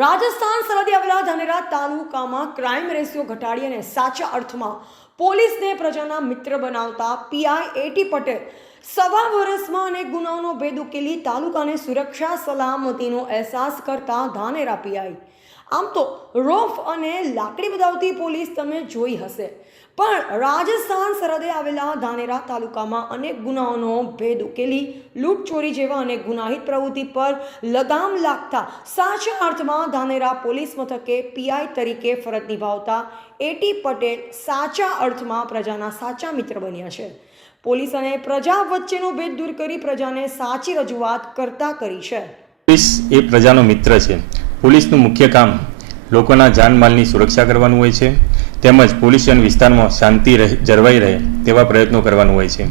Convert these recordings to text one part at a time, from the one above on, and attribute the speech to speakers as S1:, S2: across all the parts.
S1: રાજસ્થાન સરહદે આવેલા ધાનેરા તાલુકામાં ક્રાઇમ રેશિયો ઘટાડી અને સાચા અર્થમાં પોલીસને પ્રજાના મિત્ર બનાવતા પીઆઈ એટી પટેલ સવા વર્ષમાં અનેક ગુનાઓનો ભેદ ઉકેલી તાલુકાને સુરક્ષા સલામતીનો અહેસાસ કરતા ધાનેરા પીઆઈ આમ તો રોફ અને લાકડી બતાવતી પોલીસ તમે જોઈ હશે. પણ રાજસ્થાન સરહદે આવેલા ધાનેરા તાલુકામાં અનેક ગુનાઓનો ભેદ ઉકેલી લૂંટ ચોરી જેવા અનેક ગુનાહિત પ્રવૃત્તિ પર લગામ લાગતા સાચા અર્થમાં ધાનેરા પોલીસ મથકે પીઆઈ તરીકે ફરજ નિભાવતા એટી પટેલ સાચા અર્થમાં પ્રજાના સાચા મિત્ર બન્યા છે. પોલીસ અને પ્રજા વચ્ચેનો ભેદ દૂર કરી પ્રજાને સાચી રજૂઆત કરતા કરી છે.
S2: પોલીસ એ પ્રજાનો મિત્ર છે. પોલીસનું મુખ્ય કામ લોકોના જાનમાલની સુરક્ષા કરવાનું હોય છે, તેમજ પોલીસ વિસ્તારમાં શાંતિ જળવાઈ રહે તેવા પ્રયત્નો કરવાનું હોય છે.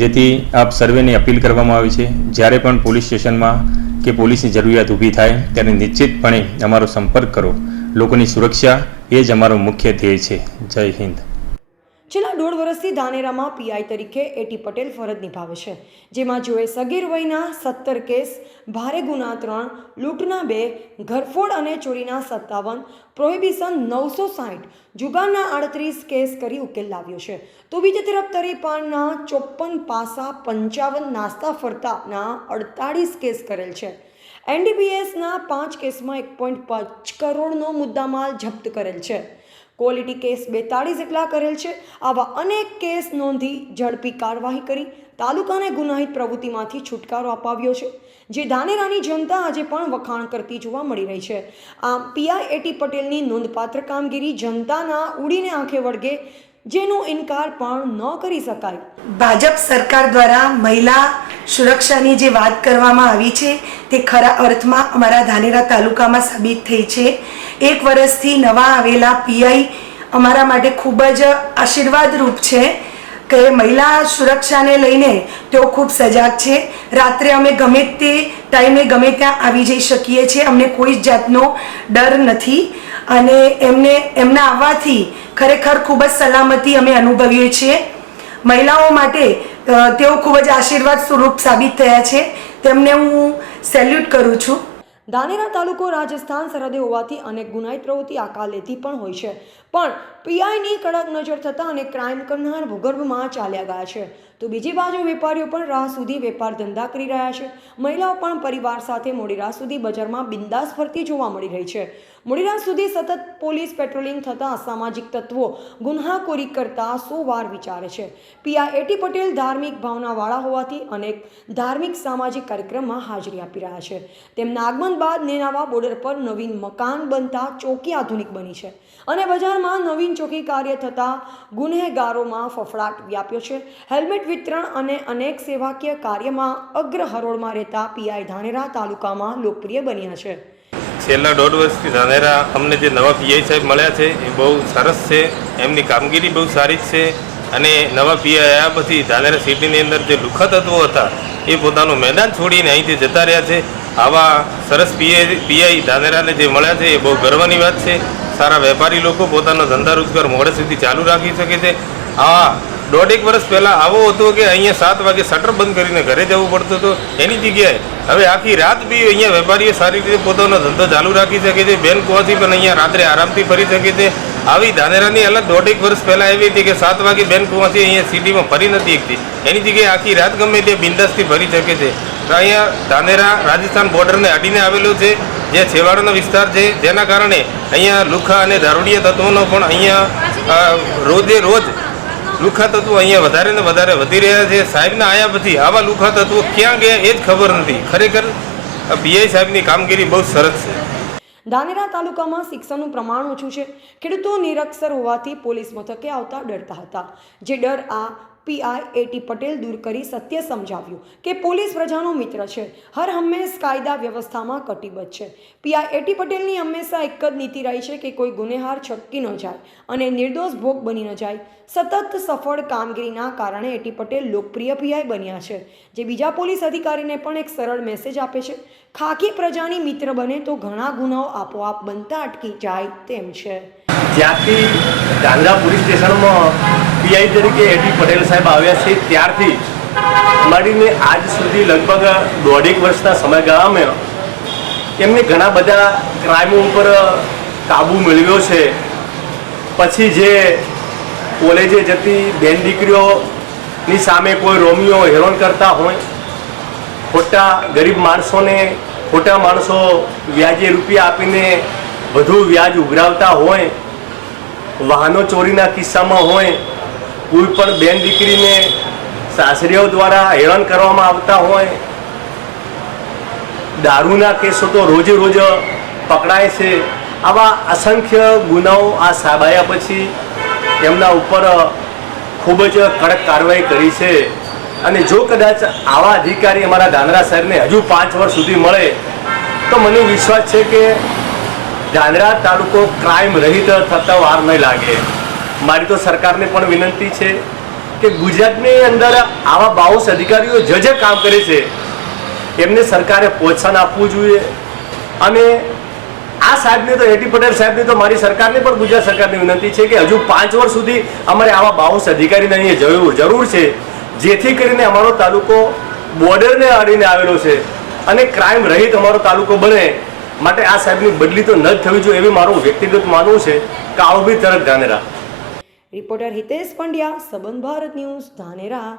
S2: જેથી આપ સર્વેને અપીલ કરવામાં આવી છે, જ્યારે પણ પોલીસ સ્ટેશનમાં કે પોલીસની જરૂરિયાત ઊભી થાય, ત્યારે નિશ્ચિતપણે અમારો સંપર્ક કરો. લોકોની સુરક્ષા એ જ અમારો મુખ્ય ધ્યેય છે. જય હિન્દ.
S1: છેલ્લા દોઢ વર્ષથી ધાનેરામાં પીઆઈ તરીકે એટી પટેલ ફરજ નિભાવે છે. જેમાં જોએ સગીર વયના સત્તર કેસ, ભારે ગુના ત્રણ, લૂંટના બે, ઘરફોડ અને ચોરીના સત્તાવન, પ્રોહિબિશન નવસો સાઠ જુગારના આડત્રીસ કેસ કરી ઉકેલ લાવ્યો છે. તો બીજી તરફ તરીપાળના ચોપ્પન પાસા પંચાવન નાસ્તા ફરતાના અડતાળીસ કેસ કરેલ છે. એનડીપીએસના પાંચ કેસમાં એક પોઈન્ટ પાંચ કરોડનો મુદ્દામાલ જપ્ત કરેલ છે. ક્વોલિટી કેસ બેતાળીસ જેટલા કરેલ છે. આવા અનેક કેસ નોંધી ઝડપી કાર્યવાહી કરી તાલુકાને ગુનાહિત પ્રવૃત્તિમાંથી છુટકારો અપાવ્યો છે, જે ધાનેરાની જનતા આજે પણ વખાણ કરતી જોવા મળી રહી છે. આમ પીઆઈ એટી પટેલની નોંધપાત્ર કામગીરી જનતાના ઉડીને આંખે વળગે જેનો ઇનકાર પણ ન કરી શકાય.
S3: ભાજપ સરકાર દ્વારા મહિલા સુરક્ષાની જે વાત કરવામાં આવી છે, તે ખરા અર્થમાં અમારા ધાનેરા તાલુકામાં સાબિત થઈ છે. એક વર્ષથી નવા આવેલા પીઆઈ અમારા માટે ખૂબ જ આશીર્વાદરૂપ છે કે મહિલા સુરક્ષાને લઈને તેઓ ખૂબ સજાગ છે. રાત્રે અમે ગમે તે ટાઈમે ગમે ત્યાં આવી જઈ શકીએ છીએ. અમને કોઈ જ જાતનો ડર નથી. અને એમને, એમના આવવાથી ખરેખર ખૂબ જ સલામતી અમે અનુભવીએ છીએ. મહિલાઓ માટે તેઓ ખૂબ જ આશીર્વાદ સ્વરૂપ સાબિત થયા છે. તેમને હું સેલ્યુટ કરું છું.
S1: ધાનેરા તાલુકો રાજસ્થાન સરહદે હોવાથી અનેક ગુનાહિત પ્રવૃત્તિ આકાર લેતી પણ હોય છે. પણ પીઆઈની કડક નજર થતાં અને ક્રાઇમ કરનાર ભૂગર્ભમાં ચાલ્યા ગયા છે. તો બીજી બાજુ વેપારીઓ પણ રાહ સુધી વેપાર ધંધા કરી રહ્યા છે. મહિલાઓ પણ પરિવાર સાથે મોડી રાત સુધી બજારમાં બિંદાસ ફરતી જોવા મળી રહી છે. મોડી રાત સુધી સતત પોલીસ પેટ્રોલિંગ થતાં અસામાજિક તત્વો ગુન્હાખોરી કરતા સો વાર વિચારે છે. પિયા એટી પટેલ ધાર્મિક ભાવનાવાળા હોવાથી અનેક ધાર્મિક સામાજિક કાર્યક્રમમાં હાજરી આપી રહ્યા છે. તેમના આગમન બાદ નેનાવા બોર્ડર પર નવીન મકાન બનતા ચોકી આધુનિક બની છે અને બજારમાં નવીન ચોકી કાર્ય થતાં ગુનેગારોમાં ફફડાટ વ્યાપ્યો છે. હેલ્મેટ વિતરણ અને અનેક સેવાકીય કાર્યમાં અગ્ર હરોળમાં રહેતા પીઆઈ ધાનેરા તાલુકામાં લોકપ્રિય બન્યા છે.
S4: છેલ્લા દોઢ વર્ષથી ધાનેરા અમને જે નવા પીઆઈ સાહેબ મળ્યા છે, એ બહુ સરસ છે, એમની કામગીરી બહુ સારી જ છે અને નવા પીઆઈ આવ્યા પછી ધાનેરા સિટીની અંદર જે લુખા તત્વો હતા, એ પોતાનું મેદાન છોડીને અહીંથી જતા રહ્યા છે. આવા સરસ પીઆઈ પીઆઈ ધાનેરાને જે મળ્યા છે, એ બહુ ગર્વની વાત છે. સારા વેપારી લોકો પોતાનો ધંધા રોજગાર મોડે સુધી ચાલુ રાખી શકે છે. આ દોઢેક વર્ષ પહેલાં આવો હતો કે અહીંયા સાત વાગે શટર બંધ કરીને ઘરે જવું પડતું હતું? એની જગ્યાએ. હવે આખી રાત બી અહીંયા વેપારીઓ સારી રીતે પોતાનો ધંધો ચાલુ રાખી શકે છે. બેન પહોંચી પણ અહીંયા રાત્રે આરામથી ફરી શકે છે. આવી ધાનેરાની અલગ દોઢેક વર્ષ પહેલાં એવી હતી કે સાત વાગે બેન કુવાથી અહીંયા સિટીમાં ફરી નથી એકતી. એની જગ્યાએ આખી રાત ગમે તે બિંદાસથી ફરી શકે છે. અહીંયા ધાનેરા રાજસ્થાન બોર્ડરને અડીને આવેલું છે, જે છેવાડાનો વિસ્તાર છે. જેના કારણે અહીંયા લુખા અને દારૂડિયા તત્વોનો પણ અહીંયા રોજે રોજ લુખા તત્વો અહીંયા વધારે ને વધારે વધી રહ્યા છે. સાહેબના આયા પછી આવા લુખા તત્વો ક્યાં ગયા એ જ ખબર નથી. ખરેખર પીઆઈ સાહેબની કામગીરી બહુ સરસ છે.
S1: ધાનેરા તાલુકામાં શિક્ષણનું પ્રમાણ ઓછું છે. ખેડૂતો નિરક્ષર હોવાથી પોલીસ મથકે આવતા ડરતા હતા. જે ડર આ પીઆઈ એટી પટેલ દૂર કરી સત્ય સમજાવ્યું કે પોલીસ પ્રજાનો મિત્ર છે. હર હંમેશ કાયદા વ્યવસ્થામાં કટિબદ્ધ છે. પીઆઈ એટી પટેલની હંમેશા એક જ નીતિ રહી છે કે કોઈ ગુનેહાર છટકી ન જાય અને નિર્દોષ ભોગ બની ન જાય. સતત સફળ કામગીરીના કારણે એટી પટેલ લોકપ્રિય પીઆઈ બન્યા છે, જે બીજા પોલીસ અધિકારીને પણ એક સરળ મેસેજ આપે છે. ખાકી પ્રજાની મિત્ર બને તો ઘણા ગુનાઓ આપોઆપ બનતા અટકી જાય તેમ છે.
S5: જ્યારથી ગાંધા પોલીસ સ્ટેશનમાં પીઆઈ તરીકે એટી પટેલ સાહેબ આવ્યા છે, ત્યારથી માંડીને આજ સુધી લગભગ દોઢેક વર્ષના સમયગાળામાં એમને ઘણા બધા ક્રાઇમો ઉપર કાબુ મેળવ્યો છે. પછી જે કોલેજે જતી બેન દીકરીઓની સામે કોઈ રોમિયો હેરોન કરતા હોય, ખોટા ગરીબ માણસોને ખોટા માણસો વ્યાજે રૂપિયા આપીને વધુ વ્યાજ ઉઘરાવતા હોય વાહનો ચોરીના કિસ્સામાં હોય, કોઈ પણ બેન દીકરીને સાસરીઓ દ્વારા હેરાન કરવામાં આવતા હોય, દારૂના કેસો તો રોજે રોજ પકડાય છે. આવા અસંખ્ય ગુનાઓ આ સાબાયા પછી એમના ઉપર ખૂબ જ કડક કાર્યવાહી કરી છે. અને જો કદાચ આવા અધિકારી અમારા ધાનરા શહેરને હજુ પાંચ વર્ષ સુધી મળે, તો મને વિશ્વાસ છે કે ધાંધ્રા તાલુકો ક્રાઇમ રહિત થતા વાર નહીં લાગે. મારી તો સરકારને પણ વિનંતી છે કે ગુજરાતની અંદર આવા બાઉસ અધિકારીઓ જે જે કામ કરે છે, એમને સરકારે પ્રોત્સાહન આપવું જોઈએ. અને આ સાહેબને તો એટી પટેલ સાહેબને તો મારી સરકારને પણ ગુજરાત સરકારની વિનંતી છે કે હજુ પાંચ વર્ષ સુધી અમારે આવા બાઉસ અધિકારીને અહીંયા જરૂર જરૂર છે, જેથી કરીને અમારો તાલુકો બોર્ડરને અડીને આવેલો છે અને ક્રાઇમ રહિત અમારો તાલુકો બને. માટે આ સાહેબની બદલી તો ન થવી જોઈએ એવી મારું વ્યક્તિગત માનવું છે કે આવું બી તરત ધાનેરા.
S1: રિપોર્ટર હિતેશ પંડ્યા, સંબંધ ભારત ન્યૂઝ ધાનેરા.